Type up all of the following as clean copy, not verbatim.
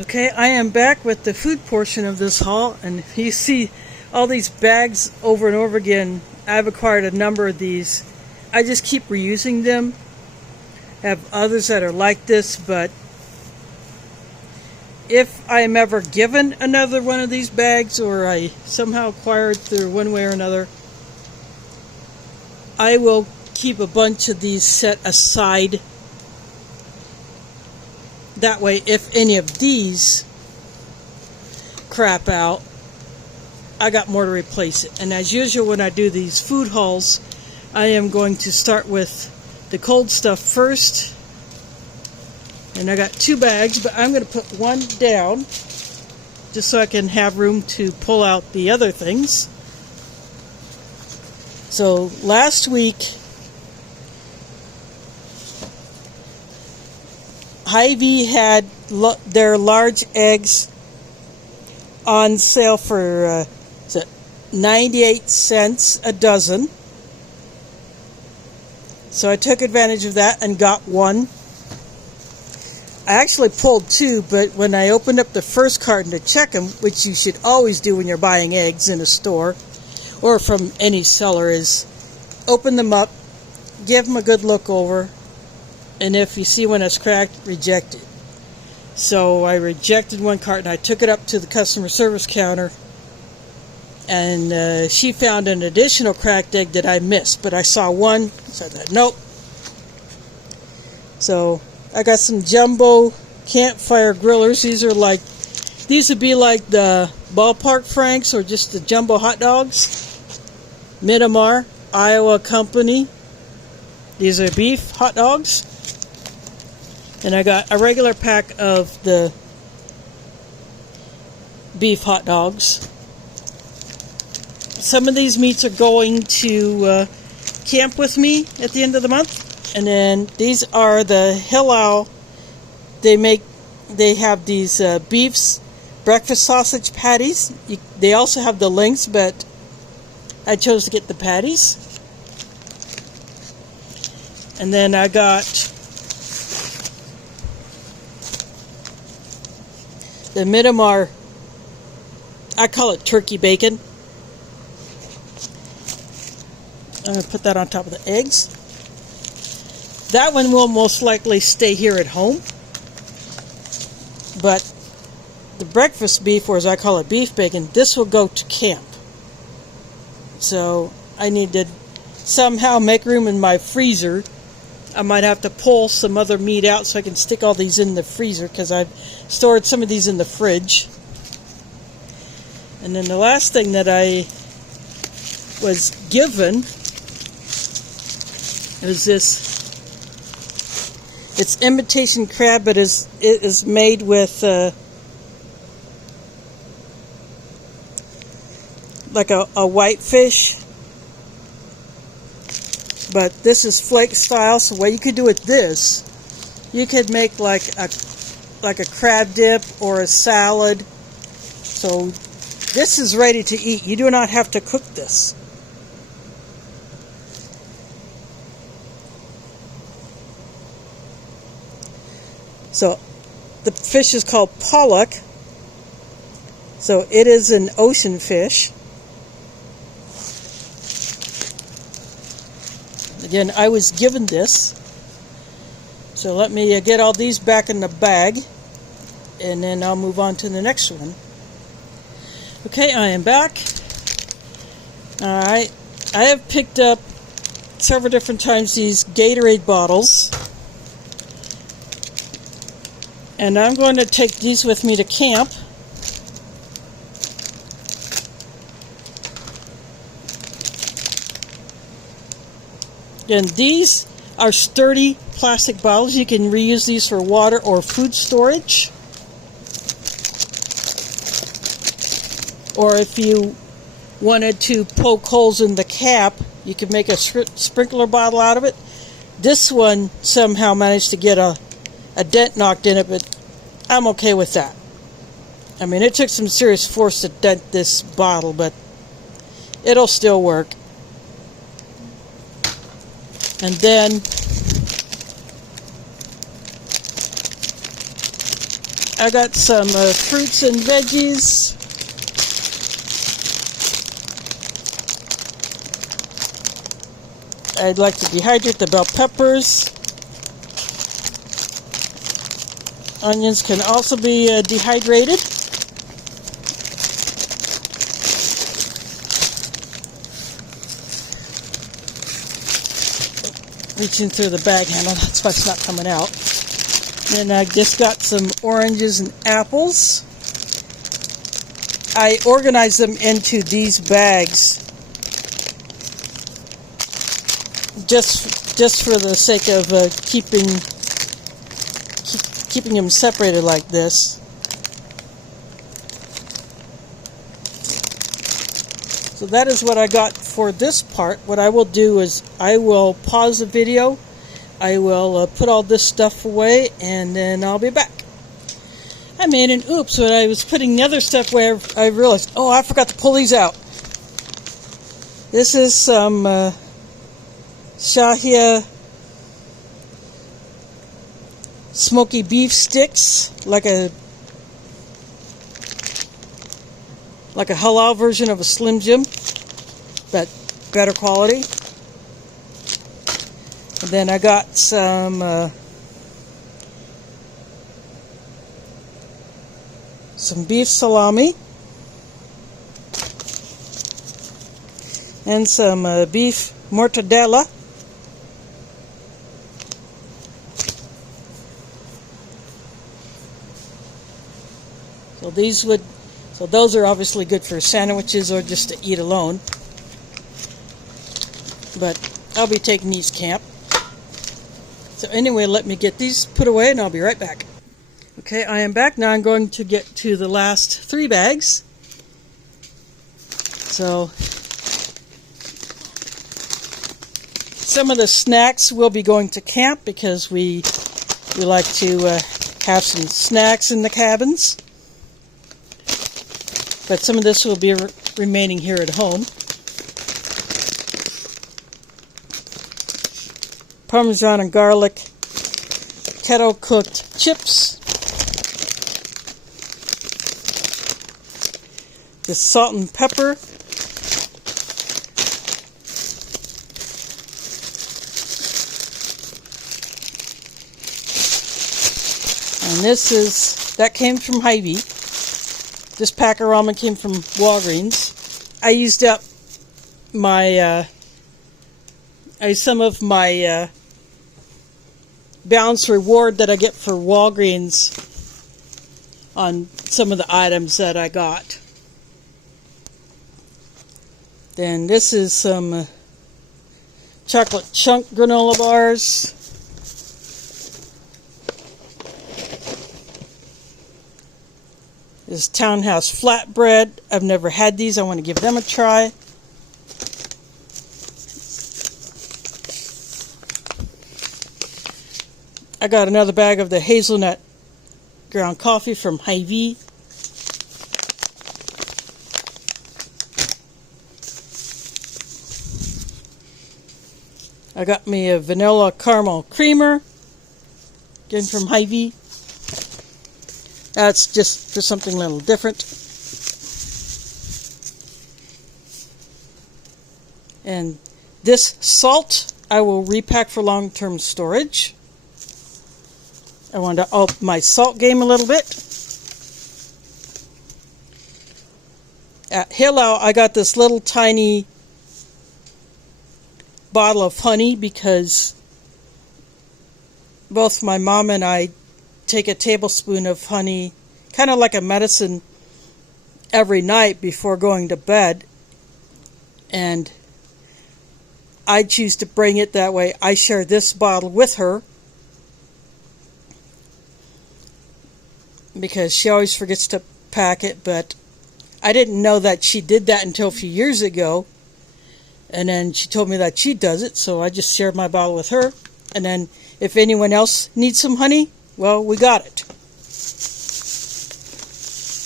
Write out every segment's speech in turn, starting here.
Okay, I am back with the food portion of this haul, and you see all these bags over and over again. I've acquired a number of these. I just keep reusing them. I have others that are like this, but if I am ever given another one of these bags, or I somehow acquired through one way or another, I will keep a bunch of these set aside. That way, if any of these crap out, I got more to replace it. And as usual, when I do these food hauls, I am going to start with the cold stuff first. And I got 2 bags, but I'm going to put one down just so I can have room to pull out the other things. So last week, Hy-Vee had their large eggs on sale for 98 cents a dozen. So I took advantage of that and got one. I actually pulled 2, but when I opened up the first carton to check them, which you should always do when you're buying eggs in a store or from any seller, is open them up, give them a good look over, and if you see one that's cracked, reject it. So I rejected one carton. I took it up to the customer service counter, and she found an additional cracked egg that I missed, but I saw one, so I thought, nope. So I got some jumbo campfire grillers. These would be like the ballpark franks or just the jumbo hot dogs. Midamar, Iowa company. These are beef hot dogs. And I got a regular pack of the beef hot dogs. Some of these meats are going to camp with me at the end of the month. And then these are the Hillel. They have these beef's breakfast sausage patties. They also have the links, but I chose to get the patties. And then I got the Midamar, I call it turkey bacon. I'm going to put that on top of the eggs. That one will most likely stay here at home. But the breakfast beef, or as I call it, beef bacon, this will go to camp. So I need to somehow make room in my freezer. I might have to pull some other meat out so I can stick all these in the freezer, because I've stored some of these in the fridge. And then the last thing that I was given is this. It's imitation crab, but it is made with like a white fish. But this is flake style, so what you could do with this, you could make like a crab dip or a salad. So this is ready to eat. You do not have to cook this. So the fish is called pollock. So it is an ocean fish. Again, I was given this. So let me get all these back in the bag, and then I'll move on to the next one. Okay, I am back. Alright, I have picked up several different times these Gatorade bottles. And I'm going to take these with me to camp. And these are sturdy plastic bottles. You can reuse these for water or food storage. Or if you wanted to poke holes in the cap, you could make a sprinkler bottle out of it. This one somehow managed to get a dent knocked in it, but I'm okay with that. I mean, it took some serious force to dent this bottle, but it'll still work. And then I got some fruits and veggies. I'd like to dehydrate the bell peppers. Onions can also be dehydrated. Reaching through the bag handle, that's why it's not coming out. Then I just got some oranges and apples. I organized them into these bags just for the sake of keeping them separated like this. So that is what I got for this part. What I will do is I will pause the video, I will put all this stuff away, and then I'll be back. I made an oops when I was putting the other stuff away. I realized, oh, I forgot to pull these out. This is some Shahia smoky beef sticks, like a halal version of a Slim Jim, but better quality. And then I got some beef salami and some beef mortadella. So those are obviously good for sandwiches or just to eat alone. But I'll be taking these camp. So anyway, let me get these put away and I'll be right back. Okay, I am back. Now I'm going to get to the last 3 bags. So some of the snacks will be going to camp because we like to have some snacks in the cabins. But some of this will be remaining here at home. Parmesan and garlic, kettle cooked chips. The salt and pepper. And that came from Hy-Vee. This pack of ramen came from Walgreens. I used up some of my balance reward that I get for Walgreens on some of the items that I got. Then this is some chocolate chunk granola bars. This Townhouse flatbread. I've never had these. I want to give them a try. I got another bag of the hazelnut ground coffee from Hy-Vee. I got me a vanilla caramel creamer, again from Hy-Vee. That's just for something a little different. And this salt I will repack for long-term storage. I wanted to up my salt game a little bit. At Hillel, I got this little tiny bottle of honey because both my mom and I take a tablespoon of honey, kind of like a medicine, every night before going to bed. And I choose to bring it that way. I share this bottle with her because she always forgets to pack it, but I didn't know that she did that until a few years ago. And then she told me that she does it, so I just shared my bottle with her. And then if anyone else needs some honey, well, we got it.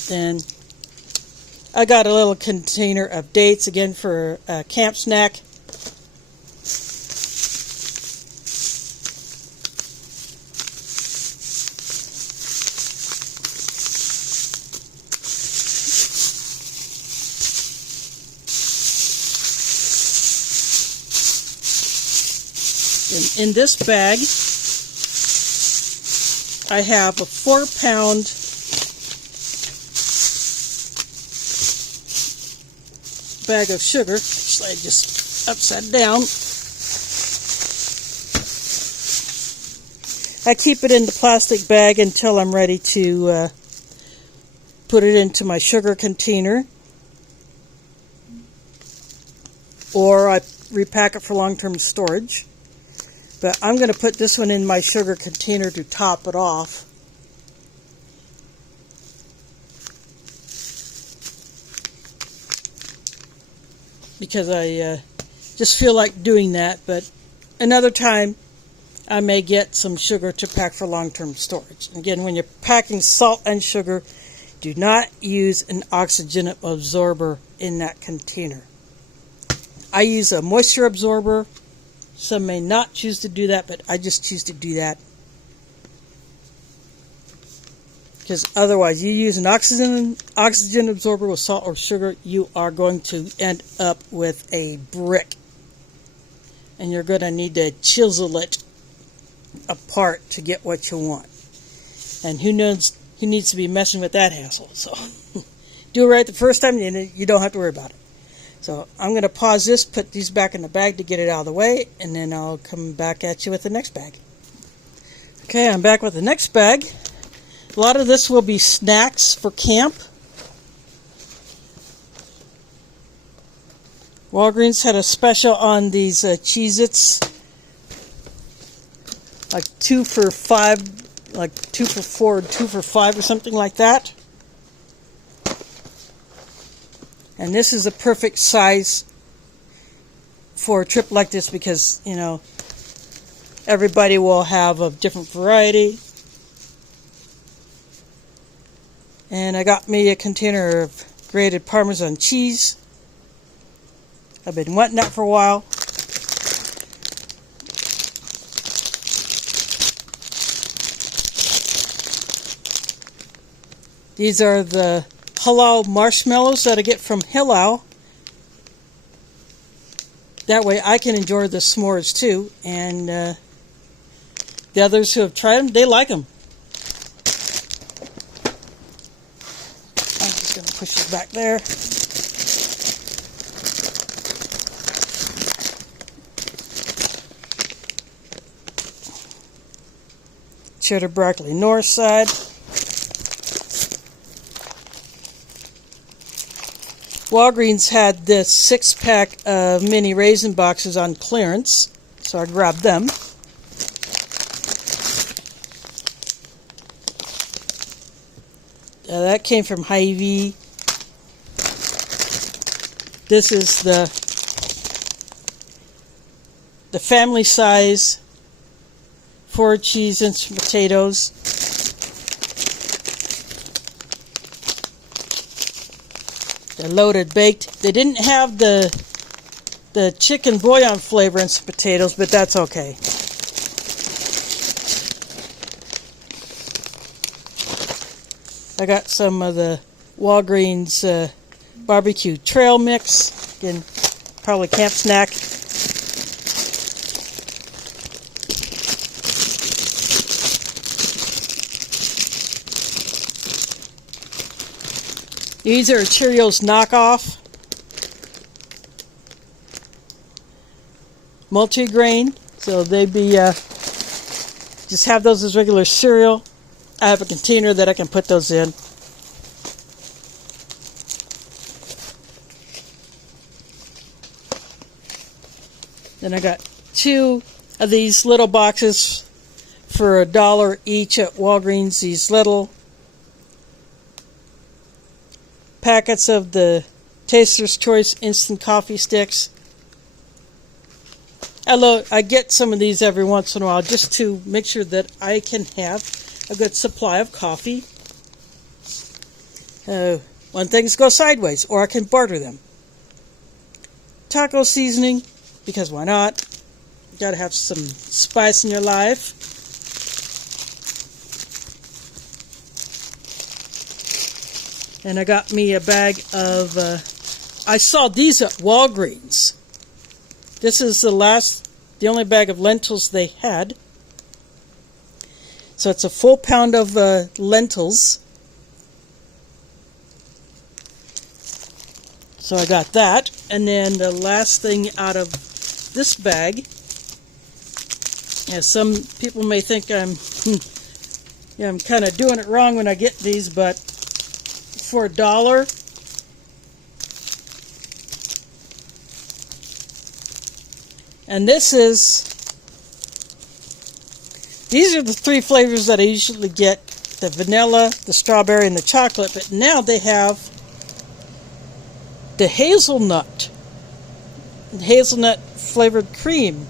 Then I got a little container of dates, again for a camp snack. In this bag, I have a 4-pound bag of sugar. Actually, I just upside down. I keep it in the plastic bag until I'm ready to put it into my sugar container, or I repack it for long-term storage. But I'm going to put this one in my sugar container to top it off. Because I just feel like doing that, but another time I may get some sugar to pack for long-term storage. Again, when you're packing salt and sugar, do not use an oxygen absorber in that container. I use a moisture absorber. Some may not choose to do that, but I just choose to do that. Because otherwise, you use an oxygen absorber with salt or sugar, you are going to end up with a brick. And you're going to need to chisel it apart to get what you want. And who knows who needs to be messing with that hassle. So do it right the first time, and you don't have to worry about it. So I'm going to pause this, put these back in the bag to get it out of the way, and then I'll come back at you with the next bag. Okay, I'm back with the next bag. A lot of this will be snacks for camp. Walgreens had a special on these Cheez-Its, like 2 for $5, like 2 for $4, 2 for $5 or something like that. And this is a perfect size for a trip like this because, you know, everybody will have a different variety. And I got me a container of grated Parmesan cheese. I've been wanting that for a while. These are the halal marshmallows that I get from Halal. That way I can enjoy the s'mores too. And the others who have tried them, they like them. I'm just going to push it back there. Cheddar broccoli north side. Walgreens had this 6-pack of mini raisin boxes on clearance, so I grabbed them. That came from Hy-Vee. This is the family size 4 cheese and some potatoes. They're loaded baked. They didn't have the chicken bouillon flavor in some potatoes, but that's okay. I got some of the Walgreens barbecue trail mix. Again, probably camp snack. These are Cheerios knockoff. Multi-grain. So they'd be, just have those as regular cereal. I have a container that I can put those in. Then I got 2 of these little boxes for $1 each at Walgreens. These little packets of the Taster's Choice instant coffee sticks. I get some of these every once in a while just to make sure that I can have a good supply of coffee when things go sideways, or I can barter them. Taco seasoning, because why not? You gotta have some spice in your life. And I got me a bag of, I saw these at Walgreens. This is the the only bag of lentils they had. So it's a full pound of lentils. So I got that. And then the last thing out of this bag, some people may think I'm kind of doing it wrong when I get these, but for $1, and these are the 3 flavors that I usually get: the vanilla, the strawberry, and the chocolate. But now they have the hazelnut flavored cream.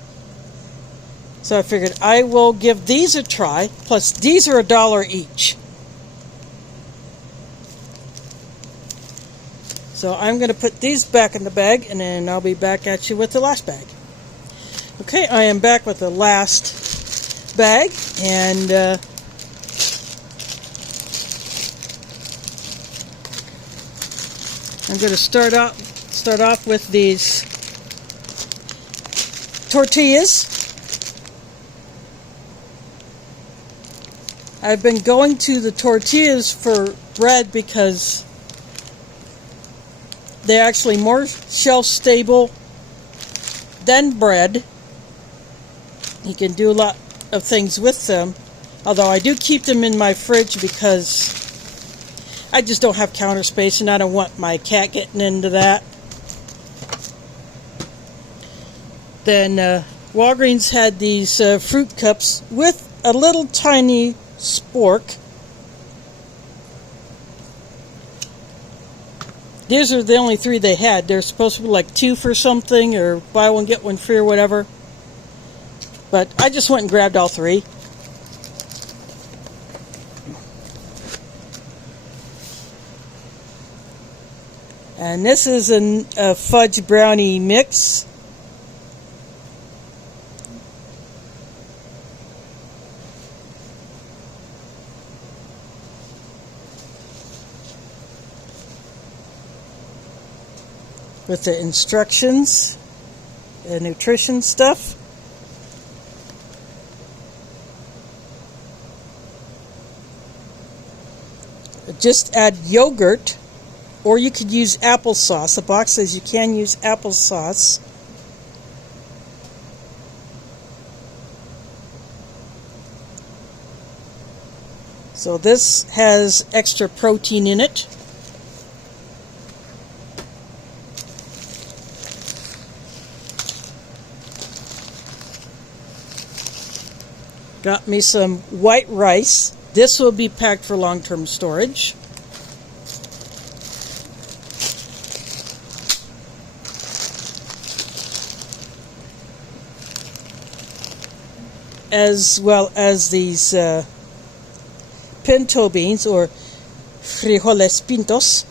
So I figured I will give these a try. Plus, these are $1 each. So I'm going to put these back in the bag, and then I'll be back at you with the last bag. Okay, I am back with the last bag, and I'm going to start off with these tortillas. I've been going to the tortillas for bread because they're actually more shelf stable than bread. You can do a lot of things with them, although I do keep them in my fridge because I just don't have counter space and I don't want my cat getting into that. Then Walgreens had these fruit cups with a little tiny spork. These are the only 3 they had. They're supposed to be like 2 for something, or buy one get one free, or whatever. But I just went and grabbed all 3. And this is a fudge brownie mix. With the instructions and nutrition stuff. Just add yogurt, or you could use applesauce. The box says you can use applesauce. So this has extra protein in it. Got me some white rice. This will be packed for long-term storage. As well as these pinto beans, or frijoles pintos.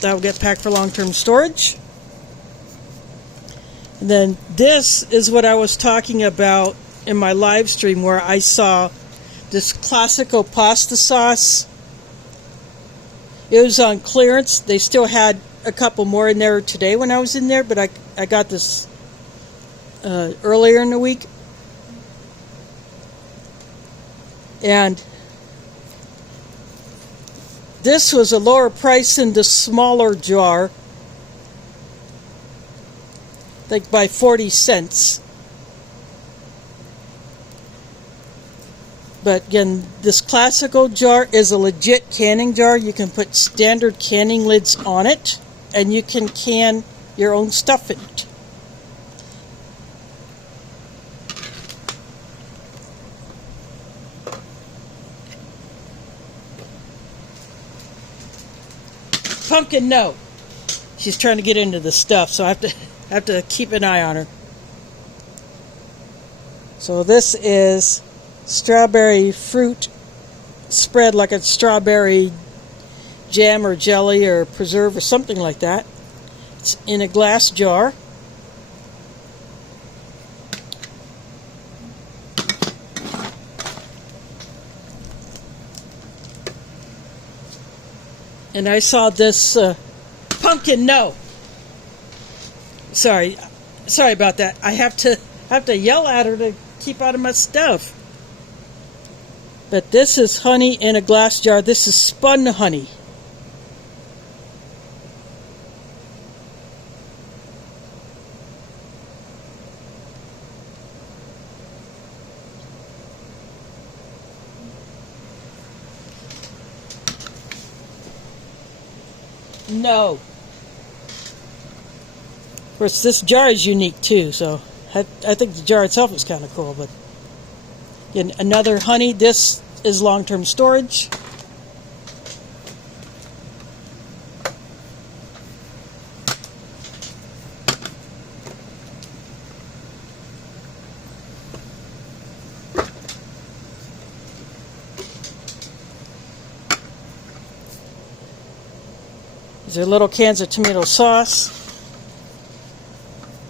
That will get packed for long-term storage. And then this is what I was talking about in my live stream, where I saw this classical pasta sauce. It was on clearance. They still had a couple more in there today when I was in there, but I got this earlier in the week. And this was a lower price than the smaller jar, like by 40 cents. But again, this classical jar is a legit canning jar. You can put standard canning lids on it, and you can can your own stuff in it. Pumpkin, no. She's trying to get into the stuff, so I have to keep an eye on her. So this is strawberry fruit spread, like a strawberry jam or jelly or preserve or something like that. It's in a glass jar. And I saw this pumpkin, no. Sorry, Sorry about that. I have to yell at her to keep out of my stuff. But this is honey in a glass jar. This is spun honey. No. Of course, this jar is unique too, so I think the jar itself is kind of cool. But again, another honey. This is long-term storage. These are little cans of tomato sauce.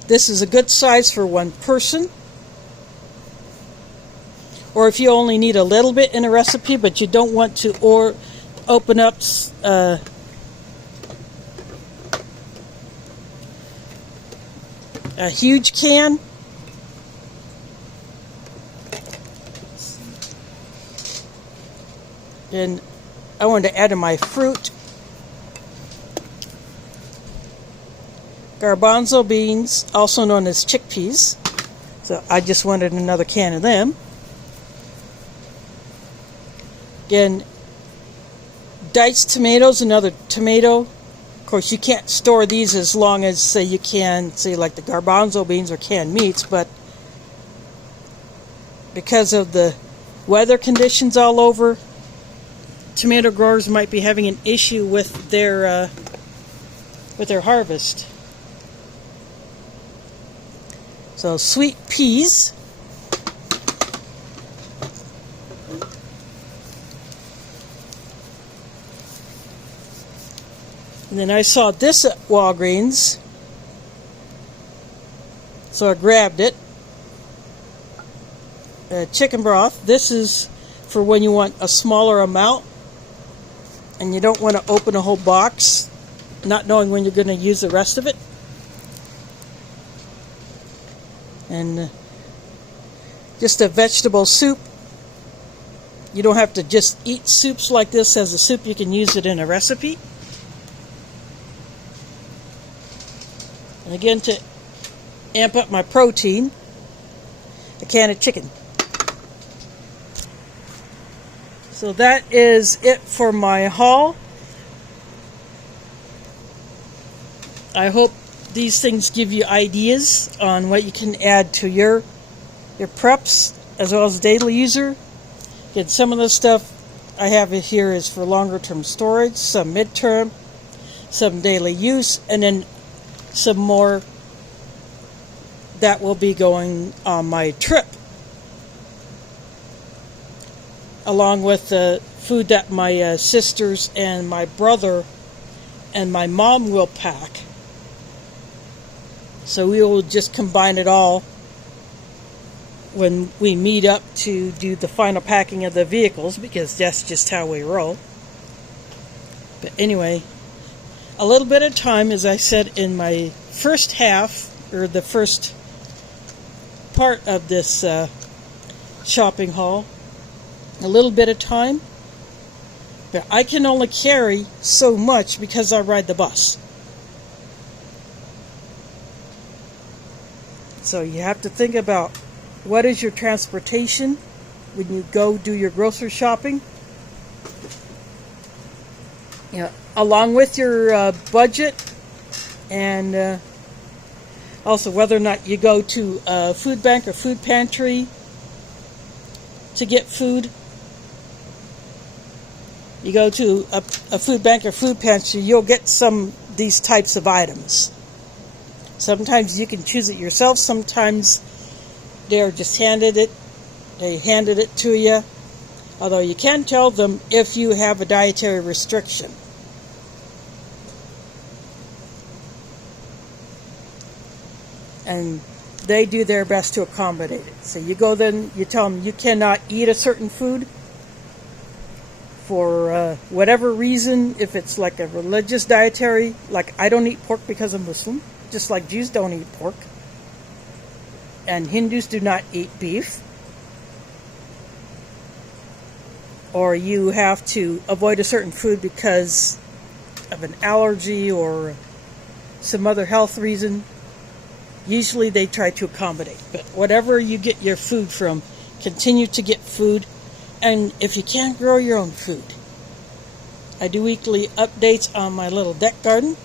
This is a good size for one person. Or if you only need a little bit in a recipe, but you don't want to open up a huge can. Then I wanted to add in my fruit. Garbanzo beans, also known as chickpeas. So I just wanted another can of them. Again, diced tomatoes, another tomato. Of course, you can't store these as long as, say, you can, say, like the garbanzo beans or canned meats, but because of the weather conditions all over, tomato growers might be having an issue with their harvest. So sweet peas. And then I saw this at Walgreens, so I grabbed it. Chicken broth. This is for when you want a smaller amount and you don't want to open a whole box, not knowing when you're going to use the rest of it. And just a vegetable soup. You don't have to just eat soups like this as a soup. You can use it in a recipe. And again, to amp up my protein, a can of chicken. So that is it for my haul. I hope these things give you ideas on what you can add to your preps as well as daily user. Again, some of the stuff I have here is for longer term storage, some midterm, some daily use, and then some more that will be going on my trip, along with the food that my sisters and my brother and my mom will pack. So we will just combine it all when we meet up to do the final packing of the vehicles, because that's just how we roll. But anyway, a little bit of time, as I said in my first half, or the first part of this shopping haul, a little bit of time, but I can only carry so much because I ride the bus. So you have to think about what is your transportation when you go do your grocery shopping. You know, along with your budget, and also whether or not you go to a food bank or food pantry to get food. You go to a food bank or food pantry, you'll get some of these types of items. Sometimes you can choose it yourself. Sometimes they're just handed it to you. Although you can tell them if you have a dietary restriction. And they do their best to accommodate it. So you go then, you tell them you cannot eat a certain food for whatever reason. If it's like a religious dietary, like I don't eat pork because I'm Muslim, just like Jews don't eat pork. and Hindus do not eat beef, or you have to avoid a certain food because of an allergy or some other health reason, usually they try to accommodate. But whatever you get your food from, continue to get food. And if you can't grow your own food, I do weekly updates on my little deck garden.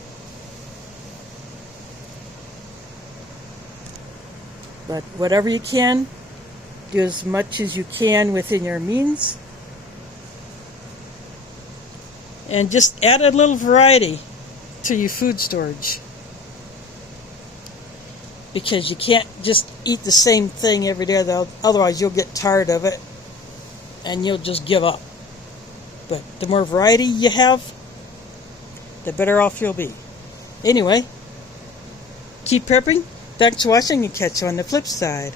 But whatever you can, do as much as you can within your means. And just add a little variety to your food storage. Because you can't just eat the same thing every day, otherwise you'll get tired of it and you'll just give up. But the more variety you have, the better off you'll be. Anyway, keep prepping. Thanks for watching, and catch you on the flip side.